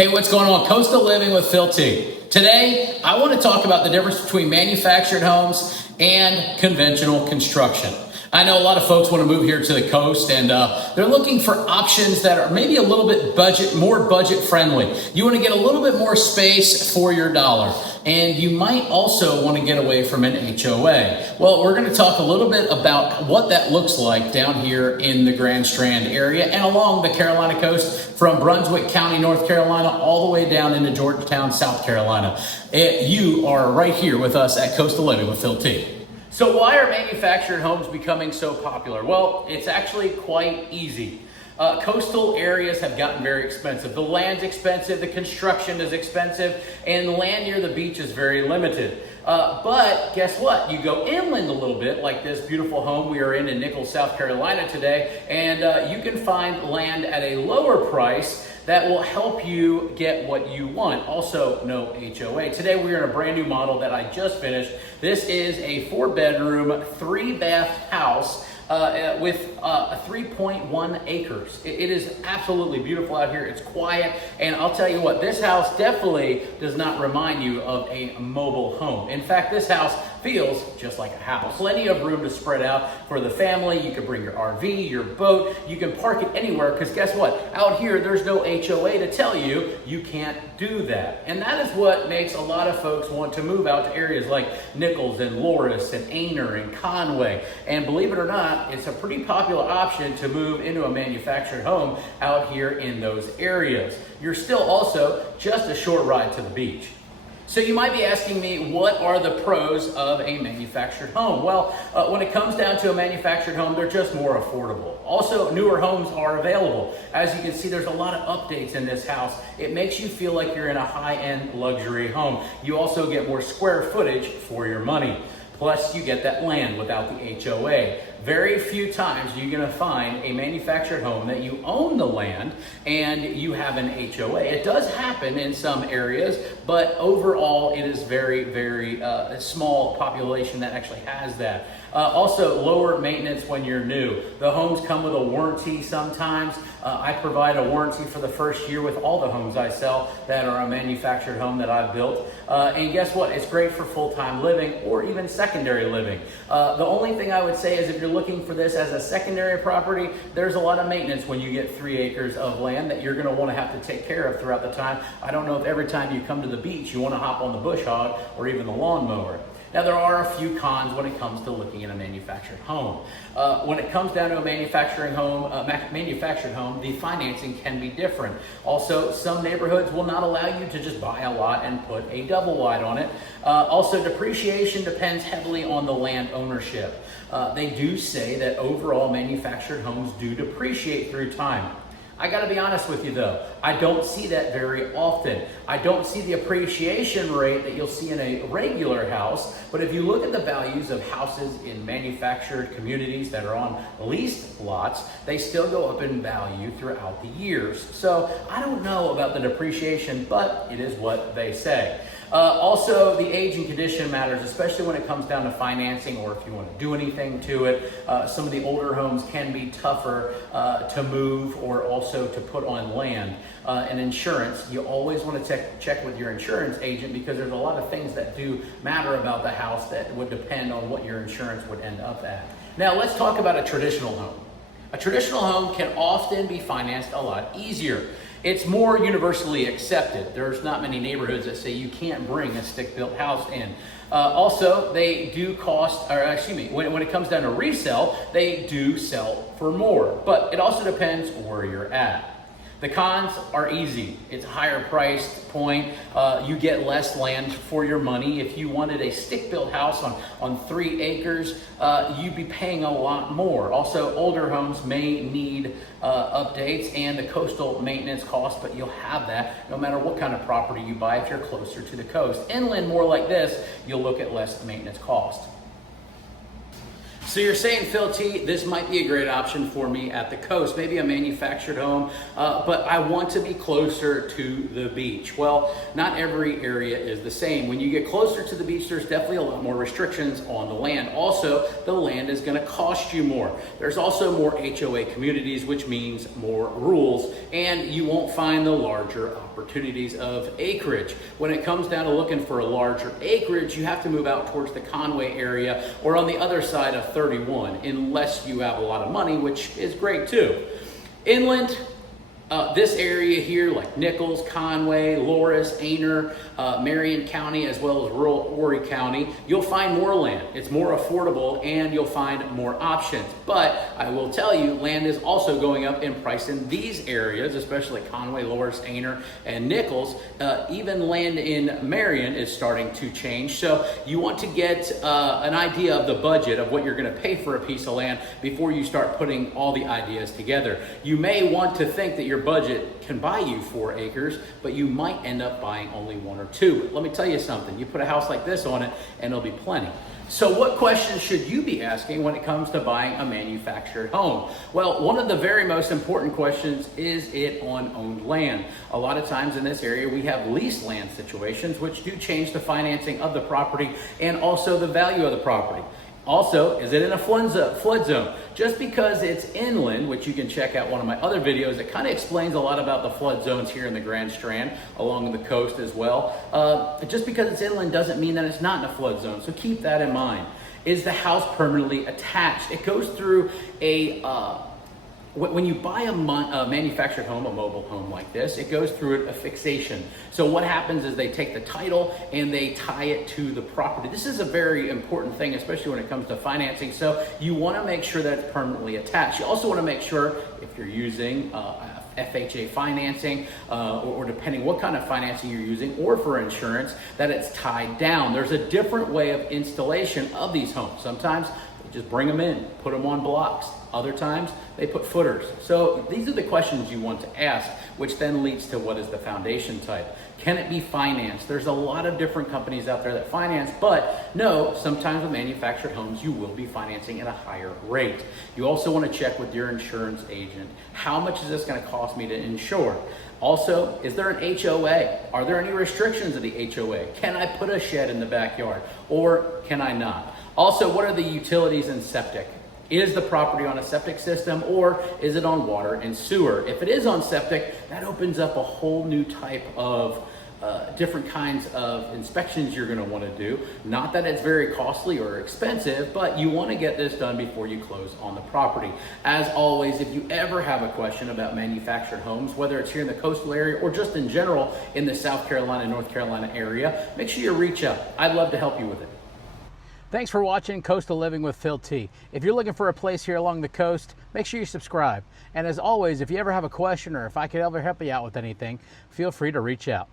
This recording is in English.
Hey, what's going on? Coastal Living with Phil T. Today, I want to talk about the difference between manufactured homes and conventional construction. I know a lot of folks want to move here to the coast and they're looking for options that are maybe a little bit more budget friendly. You want to get a little bit more space for your dollar. And you might also want to get away from an HOA. Well, we're going to talk a little bit about what that looks like down here in the Grand Strand area and along the Carolina coast from Brunswick County, North Carolina, all the way down into Georgetown, South Carolina. You are right here with us at Coastal Living with Phil T. So why are manufactured homes becoming so popular? Well, it's actually quite easy. Coastal areas have gotten very expensive. The land's expensive, the construction is expensive, and the land near the beach is very limited. But guess what? You go inland a little bit, like this beautiful home we are in Nichols, South Carolina today, and you can find land at a lower price that will help you get what you want. Also, no HOA. Today we are in a brand new model that I just finished. This is a 4-bedroom, 3-bath house with 3.1 acres. It is absolutely beautiful out here. It's quiet, and I'll tell you what, this house definitely does not remind you of a mobile home. In fact, this house feels just like a house. Plenty of room to spread out for the family. You can bring your RV, your boat, you can park it anywhere, because guess what? Out here, there's no HOA to tell you you can't do that. And that is what makes a lot of folks want to move out to areas like Nichols and Loris and Aner and Conway. And believe it or not, it's a pretty popular option to move into a manufactured home out here in those areas. You're still also just a short ride to the beach. So you might be asking me, what are the pros of a manufactured home? Well, when it comes down to a manufactured home, they're just more affordable. Also, newer homes are available. As you can see, there's a lot of updates in this house. It makes you feel like you're in a high-end luxury home. You also get more square footage for your money. Plus, you get that land without the HOA. Very few times you're going to find a manufactured home that you own the land and you have an HOA. It does happen in some areas, but overall it is very, very small population that actually has that. Also, lower maintenance when you're new. The homes come with a warranty sometimes. I provide a warranty for the first year with all the homes I sell that are a manufactured home that I've built. And guess what? It's great for full-time living or even secondary living. The only thing I would say is if you're looking for this as a secondary property, there's a lot of maintenance when you get 3 acres of land that you're going to want to have to take care of throughout the time. I don't know if every time you come to the beach you want to hop on the bush hog or even the lawnmower. Now, there are a few cons when it comes to looking at a manufactured home. When it comes down to a manufactured home, the financing can be different. Also, some neighborhoods will not allow you to just buy a lot and put a double wide on it. Also, depreciation depends heavily on the land ownership. They do say that overall manufactured homes do depreciate through time. I gotta be honest with you though, I don't see that very often. I don't see the appreciation rate that you'll see in a regular house, but if you look at the values of houses in manufactured communities that are on leased lots, they still go up in value throughout the years. So I don't know about the depreciation, but it is what they say. Also, the age and condition matters, especially when it comes down to financing or if you want to do anything to it. Some of the older homes can be tougher to move or also to put on land. And insurance, you always want to check with your insurance agent because there's a lot of things that do matter about the house that would depend on what your insurance would end up at. Now, let's talk about a traditional home. A traditional home can often be financed a lot easier. It's more universally accepted. There's not many neighborhoods that say you can't bring a stick-built house in. Also, they do cost, or excuse me, when it comes down to resale, they do sell for more. But it also depends where you're at. The cons are easy. It's a higher price point. You get less land for your money. If you wanted a stick-built house on 3 acres, you'd be paying a lot more. Also, older homes may need updates and the coastal maintenance cost, but you'll have that no matter what kind of property you buy if you're closer to the coast. Inland, more like this, you'll look at less maintenance cost. So you're saying, Phil T, this might be a great option for me at the coast, maybe a manufactured home, but I want to be closer to the beach. Well, not every area is the same. When you get closer to the beach, there's definitely a lot more restrictions on the land. Also, the land is going to cost you more. There's also more HOA communities, which means more rules, and you won't find the larger opportunities. opportunities of acreage. When it comes down to looking for a larger acreage, you have to move out towards the Conway area or on the other side of 31, unless you have a lot of money, which is great too. Inland, this area here, like Nichols, Conway, Loris, Aner, Marion County, as well as rural Horry County, you'll find more land. It's more affordable and you'll find more options. But I will tell you, land is also going up in price in these areas, especially Conway, Loris, Aner, and Nichols. Even land in Marion is starting to change. So you want to get an idea of the budget of what you're going to pay for a piece of land before you start putting all the ideas together. You may want to think that your budget can buy you 4 acres, but you might end up buying only 1 or 2. But let me tell you something, you put a house like this on it and it'll be plenty. So what questions should you be asking when it comes to buying a manufactured home? Well, one of the very most important questions, is it on owned land? A lot of times in this area we have leased land situations which do change the financing of the property and also the value of the property. Also, is it in a flood zone? Just because it's inland, which you can check out one of my other videos, it kind of explains a lot about the flood zones here in the Grand Strand, along the coast as well. Just because it's inland doesn't mean that it's not in a flood zone, so keep that in mind. Is the house permanently attached? It goes through a when you buy a manufactured home, a mobile home like this, it goes through a fixation. So what happens is they take the title and they tie it to the property. This is a very important thing, especially when it comes to financing. So you want to make sure that it's permanently attached. You also want to make sure, if you're using FHA financing, or depending what kind of financing you're using, or for insurance, that it's tied down. There's a different way of installation of these homes. Sometimes they just bring them in, put them on blocks. Other times they put footers. So these are the questions you want to ask, which then leads to what is the foundation type. Can it be financed? There's a lot of different companies out there that finance, but no, sometimes with manufactured homes, you will be financing at a higher rate. You also want to check with your insurance agent. How much is this going to cost me to insure? Also, is there an HOA? Are there any restrictions of the HOA? Can I put a shed in the backyard or can I not? Also, what are the utilities and septic? Is the property on a septic system or is it on water and sewer? If it is on septic, that opens up a whole new type of different kinds of inspections you're going to want to do. Not that it's very costly or expensive, but you want to get this done before you close on the property. As always, if you ever have a question about manufactured homes, whether it's here in the coastal area or just in general in the South Carolina, North Carolina area, make sure you reach out. I'd love to help you with it. Thanks for watching Coastal Living with Phil T. If you're looking for a place here along the coast, make sure you subscribe. And as always, if you ever have a question or if I could ever help you out with anything, feel free to reach out.